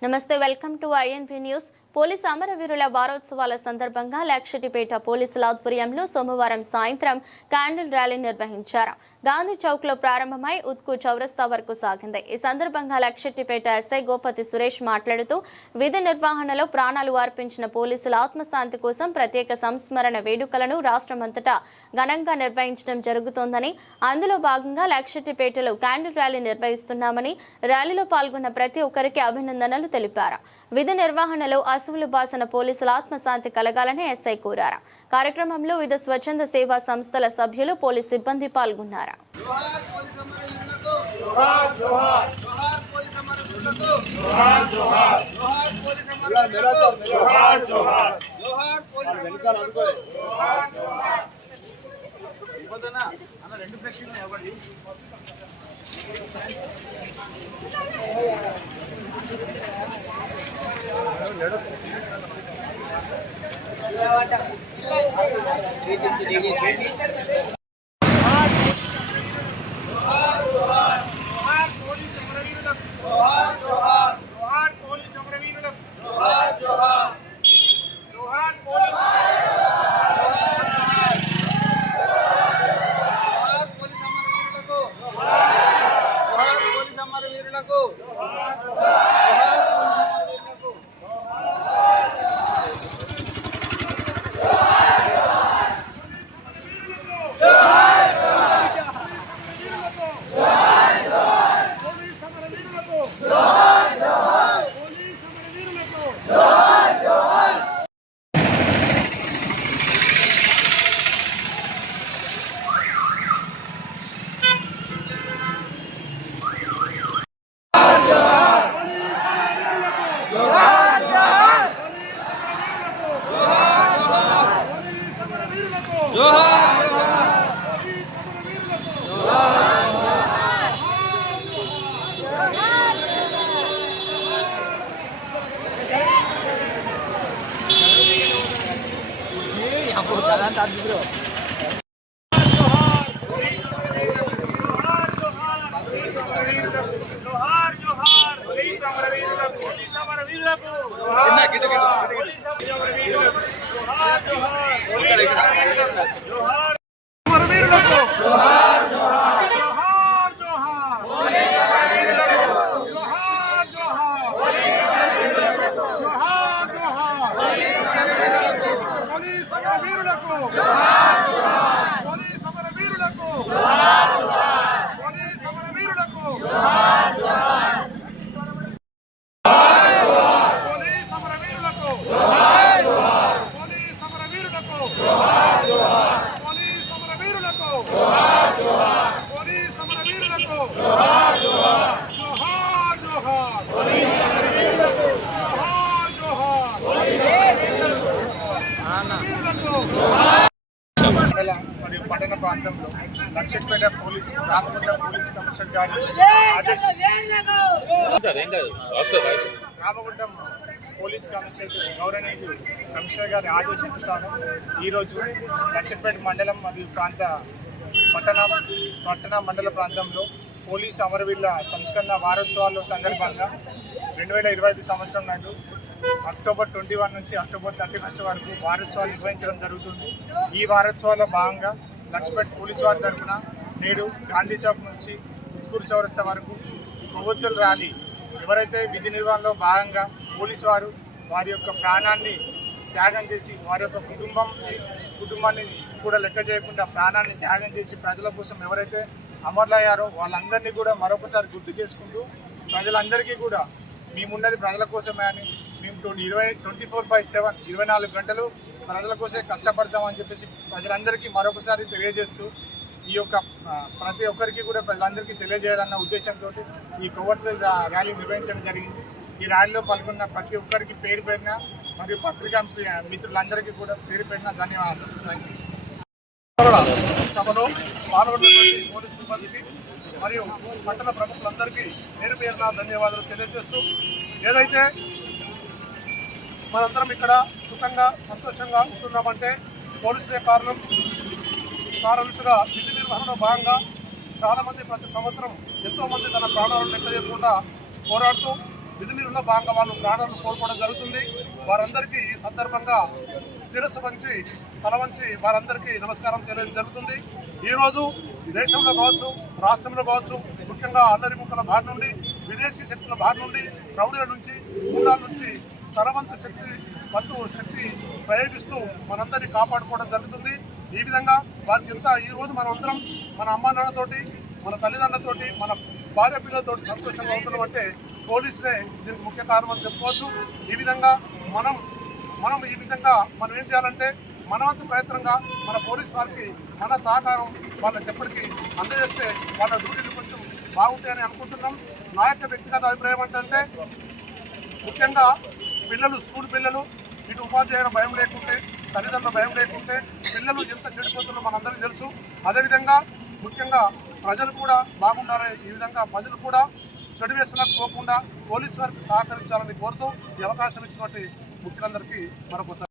నమస్తే welcome to INP news Police అమరవీరుల వారోత్సవాల సందర్భంగా లక్షటిపేట పోలీసుల ఆధ్వర్యంలో సోమవారం సాయంత్రం క్యాండిల్ ర్యాలీ నిర్వహించారు. గాంధీ చౌక్లో ప్రారంభమై ఉత్కు చౌరస్తా వరకు సాగింది. ఈ సందర్భంగా లక్షటిపేట ఎస్ఐ గోపతి సురేష్ మాట్లాడుతూ విధి నిర్వహణలో ప్రాణాలు అర్పించిన పోలీసుల ఆత్మశాంతి కోసం ప్రత్యేక సంస్మరణ వేడుకలను రాష్ట్రమంతటా ఘనంగా నిర్వహించడం జరుగుతోందని అందులో భాగంగా లక్షటిపేటలో క్యాండిల్ ర్యాలీ నిర్వహిస్తున్నామని ర్యాలీలో పాల్గొన్న ప్రతి ఒక్కరికి అభినందనలు తెలిపారు. విధి నిర్వహణలో పశువులు బాసిన పోలీసుల ఆత్మశాంతి కలగాలని ఎస్ఐ కోరారు. కార్యక్రమంలో వివిధ స్వచ్ఛంద సేవా సంస్థల సభ్యులు పోలీస్ సిబ్బంది పాల్గొన్నారు. రెండు ఫ్లెక్సీలు ఇవ్వండి レジェンドリーです。জোহার jalan tadi bro Johar, Johar, జోహార్ పోలీస్ పట్టణ ప్రాంతంలో Lakshmipeta police Ramagunda police commissioner గారి ఆదేశ రామగుండం పోలీస్ కమిషనర్ గౌరవనీయులు కమిషనర్ గారి ఆదేశానుసారం ఈరోజు లక్ష్మీపేట మండలం మరియు ప్రాంత పట్టణ పట్టణ మండల ప్రాంతంలో పోలీస్ అమరవీరుల సంస్కరణ వారోత్సవాల సందర్భంగా రెండు వేల ఇరవై ఐదు సంవత్సరం నాడు అక్టోబర్ ట్వంటీ వన్ నుంచి అక్టోబర్ థర్టీ ఫస్ట్ వరకు వారోత్సవాలు నిర్వహించడం జరుగుతుంది. ఈ వారోత్సవాల్లో భాగంగా లక్ష్మీపేట పోలీస్ వారి తరఫున నేడు గాంధీ చౌక్ నుంచి ఉత్కూరు చౌరస్తా వరకు కొవ్వొత్తుల ర్యాలీ ఎవరైతే విధి నిర్వహణలో భాగంగా పోలీసు వారు వారి యొక్క ప్రాణాన్ని త్యాగం చేసి వారి యొక్క కుటుంబం కుటుంబాన్ని కూడా లెక్క చేయకుండా ప్రాణాన్ని త్యాగం చేసి ప్రజల కోసం ఎవరైతే అమరులయ్యారో వాళ్ళందరినీ కూడా మరొకసారి గుర్తు చేసుకుంటూ ప్రజలందరికీ కూడా మేమున్నది ప్రజల కోసమే అని మేము ట్వంటీ ఇరవై ట్వంటీ ఫోర్ బై సెవెన్ ఇరవై నాలుగు గంటలు ప్రజల కోసమే కష్టపడతామని చెప్పేసి ప్రజలందరికీ మరొకసారి తెలియజేస్తూ ఈ యొక్క ప్రతి ఒక్కరికి కూడా ప్రజలందరికీ తెలియజేయాలన్న ఉద్దేశంతో ఈ కొవ్వొత్తి ర్యాలీ నిర్వహించడం జరిగింది. ఈ ర్యాలీలో పాల్గొన్న ప్రతి ఒక్కరికి పేరు పేరిన మరియు పత్రికా మిత్రులందరికీ కూడా పేరు పేరున ధన్యవాదాలు. థ్యాంక్ యూ సభలో పాల్గొన్నటువంటి పోలీసు సిబ్బందికి మరియు పట్టణ ప్రముఖులందరికీ పేరు పేరున ధన్యవాదాలు తెలియజేస్తూ ఏదైతే మనందరం ఇక్కడ సుఖంగా సంతోషంగా ఉంటున్నామంటే పోలీసులే కారణం. సారళితగా విధి నిర్వహణలో భాగంగా చాలామంది ప్రతి సంవత్సరం ఎంతోమంది తన ప్రాణాలను లెక్క చేయకుండా పోరాడుతూ విధులలో భాగంగా వాళ్ళు ప్రాణాలను కోల్పోవడం జరుగుతుంది. వారందరికీ ఈ సందర్భంగా శిరస్సు వంచి తల వంచి వారందరికీ నమస్కారం తెలియడం జరుగుతుంది. ఈరోజు దేశంలో కావచ్చు రాష్ట్రంలో కావచ్చు ముఖ్యంగా అల్లరి ముక్కల బారి నుండి విదేశీ శక్తుల బారి నుండి రౌడీల నుంచి గుండాల నుంచి తనవంతు శక్తి వంతు శక్తి ప్రయోగిస్తూ మనందరినీ కాపాడుకోవడం జరుగుతుంది. ఈ విధంగా వారికి ఎంత ఈ రోజు అందరం మన అమ్మా నాన్నతోటి మన తల్లిదండ్రులతోటి మన భార్య పిల్లలతోటి సంతోషంగా ఉంటున్నాం అంటే పోలీసులే దీనికి ముఖ్య కారణం అని చెప్పుకోవచ్చు. ఈ విధంగా మనం మనం ఈ విధంగా మనం ఏం చేయాలంటే మనవంతు ప్రయత్నంగా మన పోలీస్ వారికి మన సహకారం వాళ్ళకి ఎప్పటికీ అందజేస్తే వాళ్ళ డ్యూటీలు కొంచెం బాగుంటాయని అనుకుంటున్నాం. నా యొక్క వ్యక్తిగత అభిప్రాయం ఏంటంటే ముఖ్యంగా పిల్లలు స్కూల్ పిల్లలు ఇటు ఉపాధ్యాయుల భయం లేకుంటే తల్లిదండ్రుల భయం లేకుంటే పిల్లలు ఎంత చెడిపోతున్నారో మనందరికీ తెలుసు. అదేవిధంగా ముఖ్యంగా ప్రజలు కూడా బాగుండాలని ఈ విధంగా ప్రజలు కూడా చెడు వ్యసనాలకు పోకుండా పోలీసు వారికి సహకరించాలని కోరుతూ ఈ అవకాశం ఇచ్చినటువంటి ముఖ్యులందరికీ మరొకసారి